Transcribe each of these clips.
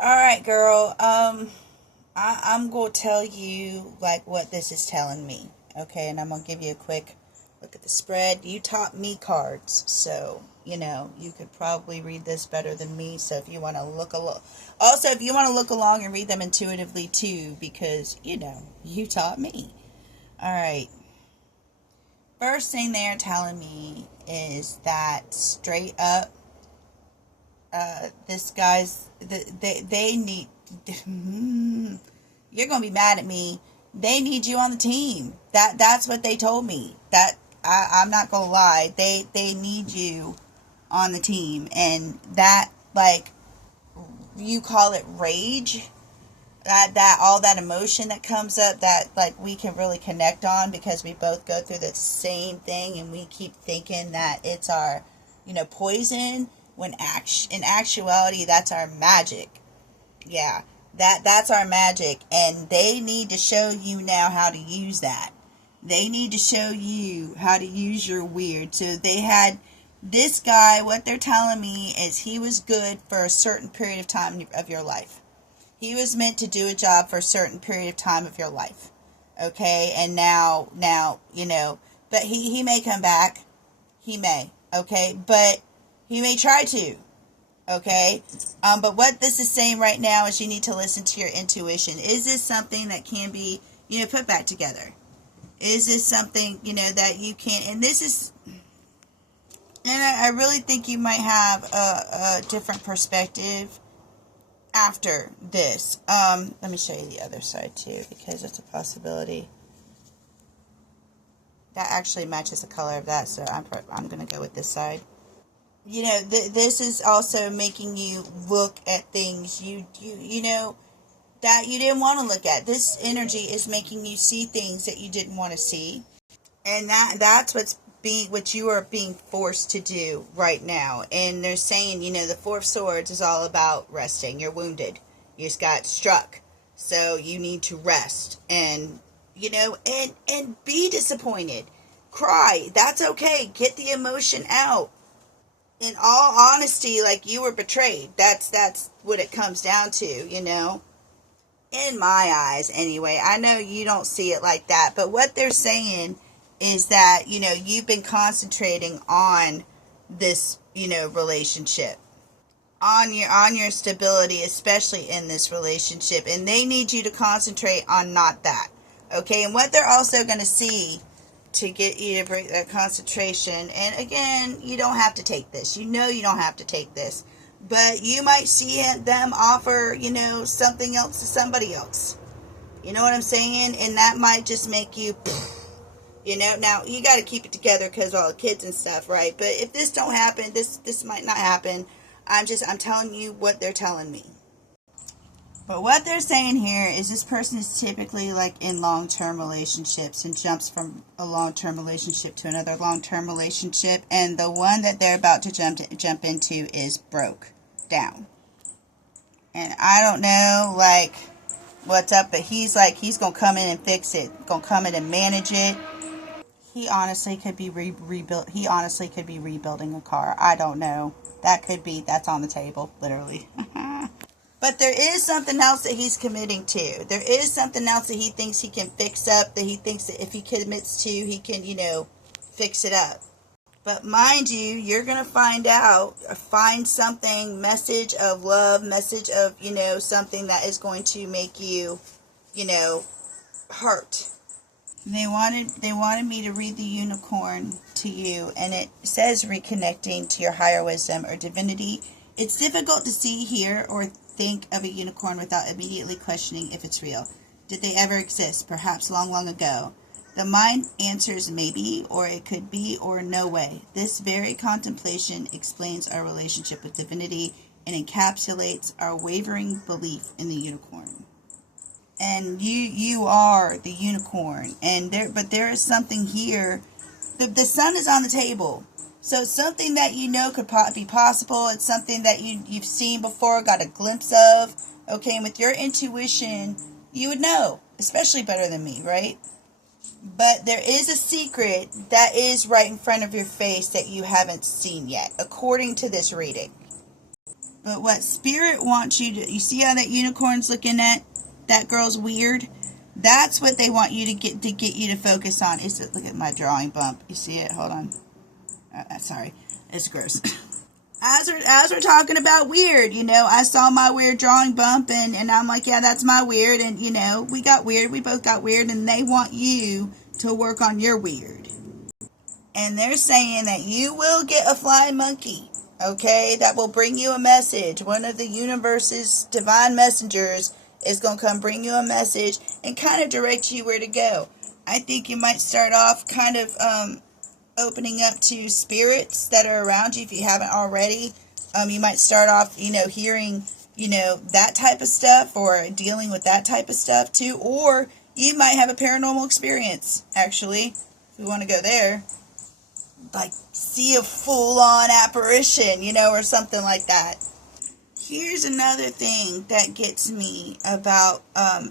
All right, girl. I'm gonna tell you like what this is telling me, okay? And I'm gonna give you a quick look at the spread. You taught me cards, so you could probably read this better than me. So if you want to look also if you want to look along and read them intuitively too, because you taught me. All right. First thing they're telling me is that straight up, this guy's they need. You're gonna be mad at me. They need you on the team. That's what they told me. That I'm not gonna lie. They need you on the team, and that, like, you call it rage. That all that emotion that comes up, that like we can really connect on because we both go through the same thing, and we keep thinking that it's our poison, when in actuality that's our magic. Yeah, that's our magic, and they need to show you now how to use that. They need to show you how to use your weird. So they had this guy. What they're telling me is he was good for a certain period of time of your life. He was meant to do a job for a certain period of time of your life. Okay, and now, but he may come back. He may. Okay, but he may try to. Okay, but what this is saying right now is you need to listen to your intuition. Is this something that can be, put back together? Is this something, that you can, and this is, and I really think you might have a different perspective after this. Let me show you the other side too, because it's a possibility. That actually matches the color of that, so I'm going to go with this side. This is also making you look at things that you didn't want to look at. This energy is making you see things that you didn't want to see, and that's what you are being forced to do right now. And they're saying, the Four of Swords is all about resting. You're wounded. You just got struck, so you need to rest, and and be disappointed, cry. That's okay. Get the emotion out. In all honesty, like, you were betrayed. That's what it comes down to, in my eyes anyway. I know you don't see it like that, but what they're saying is that you've been concentrating on this relationship, on your stability, especially in this relationship, and they need you to concentrate on not that. Okay, and what they're also going to see to get you to break that concentration, and again, you don't have to take this. You don't have to take this, but you might see them offer, something else to somebody else. You know what I'm saying? And that might just make you, now you got to keep it together because all the kids and stuff, right? But if this don't happen, this might not happen. I'm telling you what they're telling me. But what they're saying here is this person is typically like in long-term relationships and jumps from a long-term relationship to another long-term relationship. And the one that they're about to jump into is broke down. And I don't know, like, what's up, but he's going to come in and fix it. Going to come in and manage it. He honestly could be rebuilt. He honestly could be rebuilding a car. I don't know. That's on the table, literally. But there is something else that he's committing to. There is something else that he thinks he can fix up, that he thinks that if he commits to, he can, fix it up. But mind you, you're going to find something, message of love, message of, something that is going to make you, hurt. They wanted me to read the unicorn to you, and it says reconnecting to your higher wisdom or divinity. It's difficult to see, hear, or think of a unicorn without immediately questioning if it's real. Did they ever exist? Perhaps long, long ago. The mind answers maybe, or it could be, or no way. This very contemplation explains our relationship with divinity and encapsulates our wavering belief in the unicorn. And you are the unicorn, but there is something here. The sun is on the table. So it's something that could be possible. It's something that you've seen before, got a glimpse of. Okay, and with your intuition, you would know, especially better than me, right? But there is a secret that is right in front of your face that you haven't seen yet, according to this reading. But what Spirit wants you to, you see how that unicorn's looking at that girl's weird? That's what they want you to get you to focus on. Is it? Look at my drawing bump. You see it? Hold on. Sorry, it's gross. As we're talking about weird, I saw my weird drawing bump, and I'm like, yeah, that's my weird, and we got weird. We both got weird, and they want you to work on your weird. And they're saying that you will get a flying monkey. Okay, that will bring you a message. One of the universe's divine messengers is going to come bring you a message and kind of direct you where to go. I think you might start off kind of opening up to spirits that are around you if you haven't already. You might start off, hearing, that type of stuff or dealing with that type of stuff too. Or you might have a paranormal experience, actually, if we want to go there. Like, see a full-on apparition, or something like that. Here's another thing that gets me about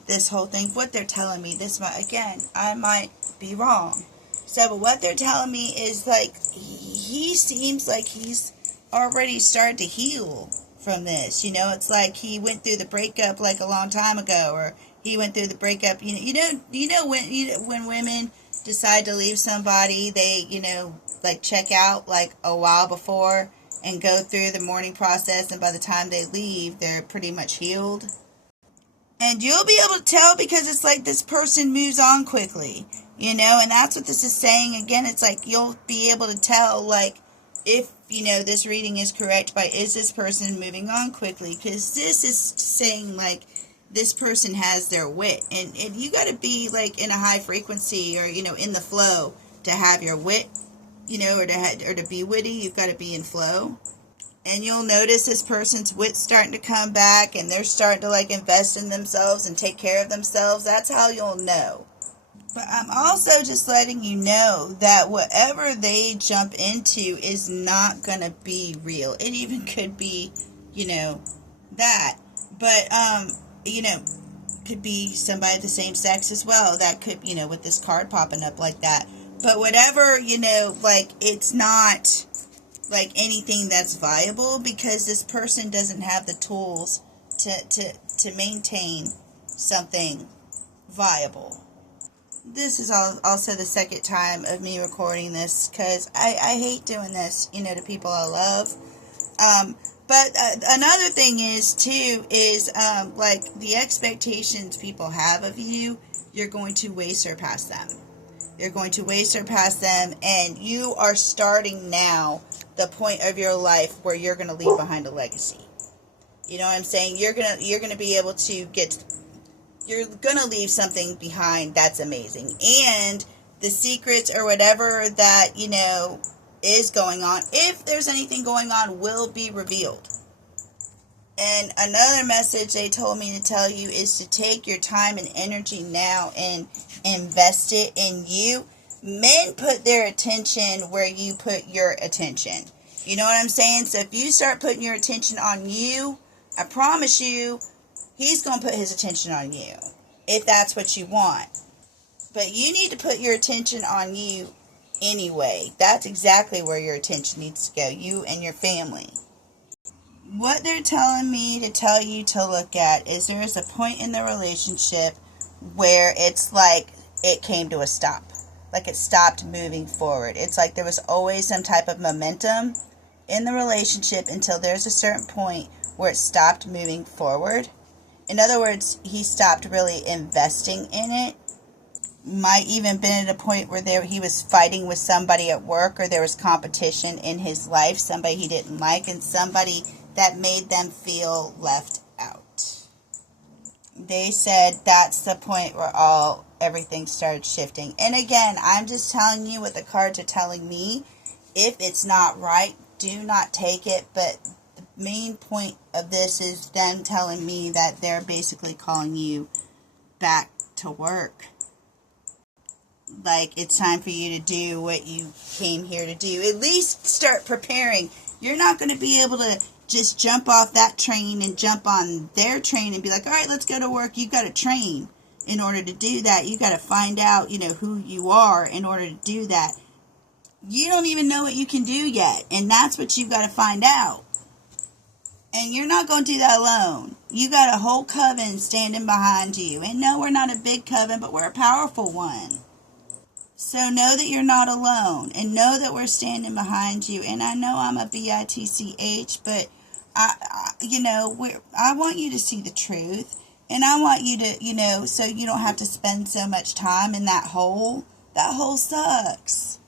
this whole thing. What they're telling me, again, I might be wrong. So, but what they're telling me is, like, he seems like he's already started to heal from this. It's like he went through the breakup, like, a long time ago, or he went through the breakup. When women decide to leave somebody, they, like, check out, like, a while before and go through the mourning process, and by the time they leave, they're pretty much healed. And you'll be able to tell because it's like this person moves on quickly, and that's what this is saying. Again, it's like you'll be able to tell, like, if, this reading is correct by is this person moving on quickly, because this is saying, like, this person has their wit, and you got to be, like, in a high frequency or, in the flow to have your wit. Or to be witty, you've got to be in flow. And you'll notice this person's wit's starting to come back, and they're starting to, like, invest in themselves and take care of themselves. That's how you'll know. But I'm also just letting you know that whatever they jump into is not going to be real. It even could be, that. But, could be somebody of the same sex as well. That could, with this card popping up like that. But whatever, like, it's not, like, anything that's viable because this person doesn't have the tools to maintain something viable. This is also the second time of me recording this because I hate doing this, to people I love. But another thing is, too, is, like, the expectations people have of you, you're going to way surpass them. You're going to way surpass them, and you are starting now the point of your life where you're going to leave behind a legacy. You know what I'm saying? You're gonna be able to you're going to leave something behind that's amazing. And the secrets or whatever that, is going on, if there's anything going on, will be revealed. And another message they told me to tell you is to take your time and energy now and invest it in you. Men put their attention where you put your attention. You know what I'm saying? So if you start putting your attention on you, I promise you, he's going to put his attention on you. If that's what you want. But you need to put your attention on you anyway. That's exactly where your attention needs to go. You and your family. What they're telling me to tell you to look at is there is a point in the relationship where it's like it came to a stop. Like it stopped moving forward. It's like there was always some type of momentum in the relationship until there's a certain point where it stopped moving forward. In other words, he stopped really investing in it. Might even been at a point where he was fighting with somebody at work, or there was competition in his life, somebody he didn't like, and somebody that made them feel left out. They said that's the point where everything started shifting. And again, I'm just telling you what the cards are telling me. If it's not right, do not take it. But the main point of this is them telling me that they're basically calling you back to work. Like, it's time for you to do what you came here to do. At least start preparing. You're not going to be able to just jump off that train and jump on their train and be like, all right, let's go to work. You've got to train in order to do that. You got to find out, who you are in order to do that. You don't even know what you can do yet. And that's what you've got to find out. And you're not going to do that alone. You got a whole coven standing behind you. And no, we're not a big coven, but we're a powerful one. So know that you're not alone. And know that we're standing behind you. And I know I'm a bitch, but I want you to see the truth. And I want you to, so you don't have to spend so much time in that hole. That hole sucks.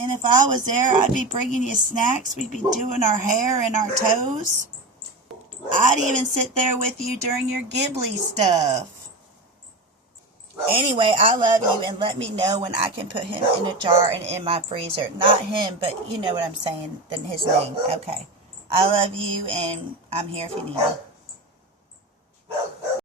And if I was there, I'd be bringing you snacks. We'd be doing our hair and our toes. I'd even sit there with you during your Ghibli stuff. Anyway, I love you, and let me know when I can put him in a jar and in my freezer. Not him, but you know what I'm saying, then his name. Okay. I love you, and I'm here if you need me.